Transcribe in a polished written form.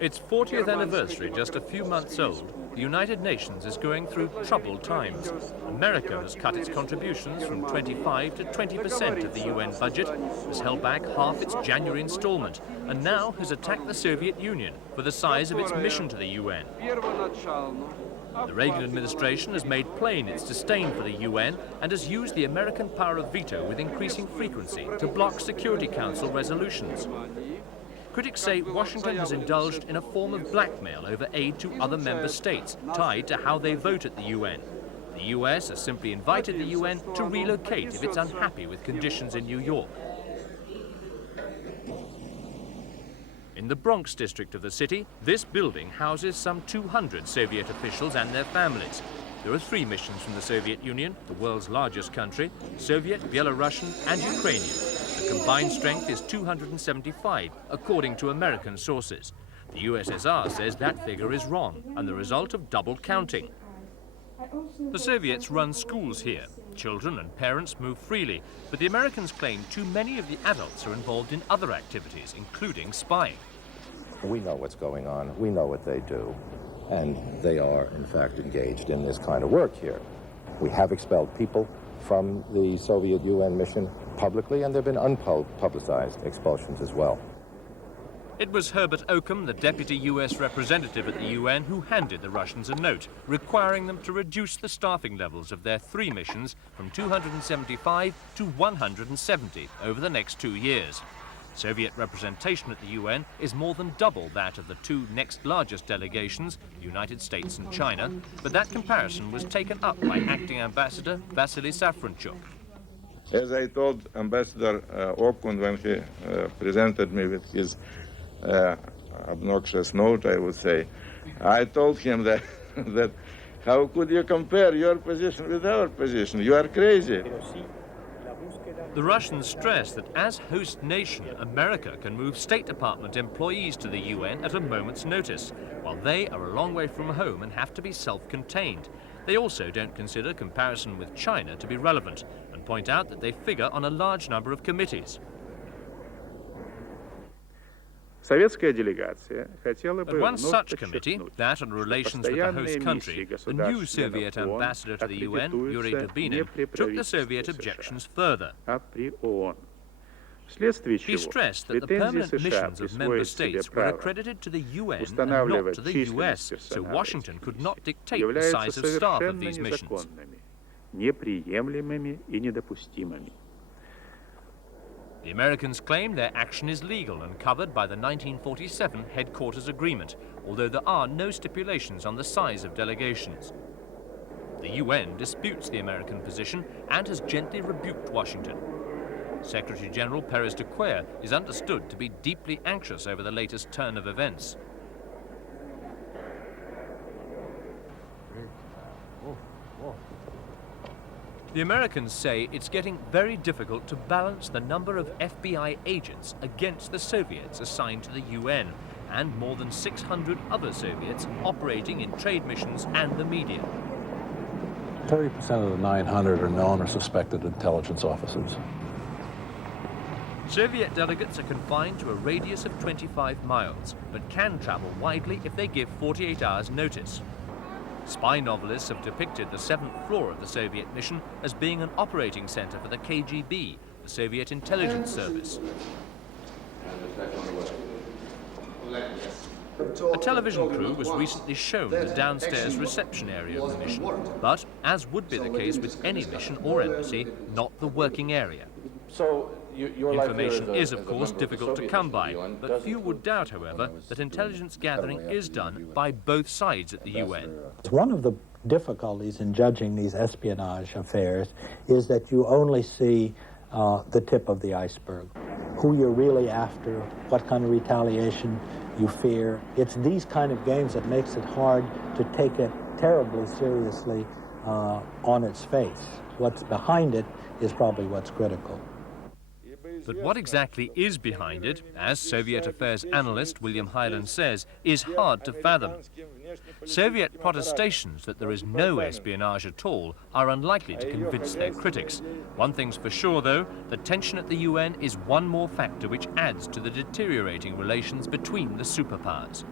Its 40th anniversary, just a few months old, the United Nations is going through troubled times. America has cut its contributions from 25 to 20% of the UN budget, has held back half its January installment, and now has attacked the Soviet Union for the size of its mission to the UN. The Reagan administration has made plain its disdain for the UN and has used the American power of veto with increasing frequency to block Security Council resolutions. Critics say Washington has indulged in a form of blackmail over aid to other member states, tied to how they vote at the UN. The US has simply invited the UN to relocate if it's unhappy with conditions in New York. In the Bronx district of the city, this building houses some 200 Soviet officials and their families. There are 3 missions from the Soviet Union, the world's largest country: Soviet, Belarusian and Ukrainian. The combined strength is 275, according to American sources. The USSR says that figure is wrong and the result of double counting. The Soviets run schools here. Children and parents move freely, but the Americans claim too many of the adults are involved in other activities, including spying. We know what's going on, we know what they do, and they are, in fact, engaged in this kind of work here. We have expelled people from the Soviet UN mission publicly, and there have been unpublicized expulsions as well. It was Herbert Okun, the deputy US representative at the UN, who handed the Russians a note requiring them to reduce the staffing levels of their 3 missions from 275 to 170 over the next 2 years. Soviet representation at the UN is more than double that of the 2 next largest delegations, the United States and China, but that comparison was taken up by acting ambassador Vasily Safronchuk. As I told Ambassador Okun when he presented me with his obnoxious note, I would say, I told him that, that how could you compare your position with our position? You are crazy. The Russians stress that as host nation, America can move State Department employees to the UN at a moment's notice, while they are a long way from home and have to be self-contained. They also don't consider comparison with China to be relevant and point out that they figure on a large number of committees. At one such committee, that on relations with the host country, the new Soviet ambassador to the UN, Yuri Dubinin, took the Soviet objections further. He stressed that the permanent missions of member states were accredited to the UN and not to the US, so Washington could not dictate the size of staff of these missions. The Americans claim their action is legal and covered by the 1947 Headquarters Agreement, although there are no stipulations on the size of delegations. The UN disputes the American position and has gently rebuked Washington. Secretary General Perez de Cuellar is understood to be deeply anxious over the latest turn of events. The Americans say it's getting very difficult to balance the number of FBI agents against the Soviets assigned to the UN and more than 600 other Soviets operating in trade missions and the media. 30% of the 900 are known or suspected intelligence officers. Soviet delegates are confined to a radius of 25 miles, but can travel widely if they give 48 hours notice. Spy novelists have depicted the 7th floor of the Soviet mission as being an operating center for the KGB, the Soviet intelligence service. A television crew was recently shown the downstairs reception area of the mission, but, as would be the case with any mission or embassy, not the working area. Information is, of course, difficult to come by, but few would doubt, however, that intelligence gathering is done by both sides at the UN. One of the difficulties in judging these espionage affairs is that you only see the tip of the iceberg. Who you're really after, what kind of retaliation you fear. It's these kind of games that makes it hard to take it terribly seriously on its face. What's behind it is probably what's critical. But what exactly is behind it, as Soviet affairs analyst William Hyland says, is hard to fathom. Soviet protestations that there is no espionage at all are unlikely to convince their critics. One thing's for sure, though, the tension at the UN is one more factor which adds to the deteriorating relations between the superpowers.